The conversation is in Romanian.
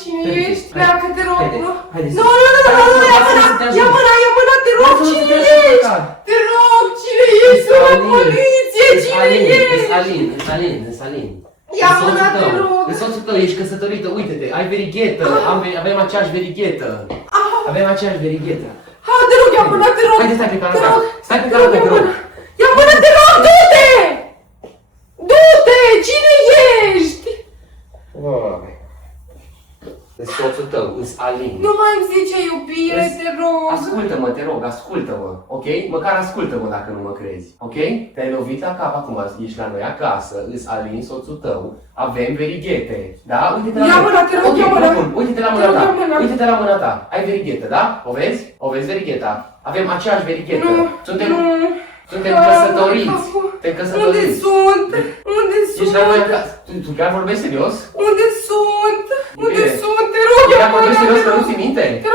cine Haideți, ești? Pleacă, te rog. haideți. Nu, ia mâna, te rog, cine ești? Te rog, cine ești? Sună poliție, cine ești? Alin. Ia mâna, te rog. În soțul tău, ești căsătorită, uite-te, ai verighetă, avem aceeași verighetă. Avem aceeași verighetă. Ha, te rog, ia mâna, te rog. Haide, stai pe canapea. Stai pe canapea, te rog. Ia mâna, te rog, du-te! Du-te! Cine ești? În soțul tău, îs Alin. Nu mai îmi zice iubire, te rog. Ascultă-mă, te rog, ascultă-mă, ok? Măcar ascultă-mă dacă nu mă crezi, ok? Te-ai lovit la cap acum, ești la noi acasă, îs Alin, soțul tău, avem verighete, da? Uite-te la Ia mâna, te rog, ia mâna. Uite-te la mâna ta, uite-te la mâna ta, ai verighetă, da? O vezi? O vezi verigheta? Avem aceeași verighetă. Suntem căsătoriți. Te căsătoriți. Unde sunt? Unde sunt? Ești la noi acasă. Tu chiar vorbești serios? Unde sunt? Unde Bine. sunt? Te rog, Chiar vorbești serios că nu ții minte? Te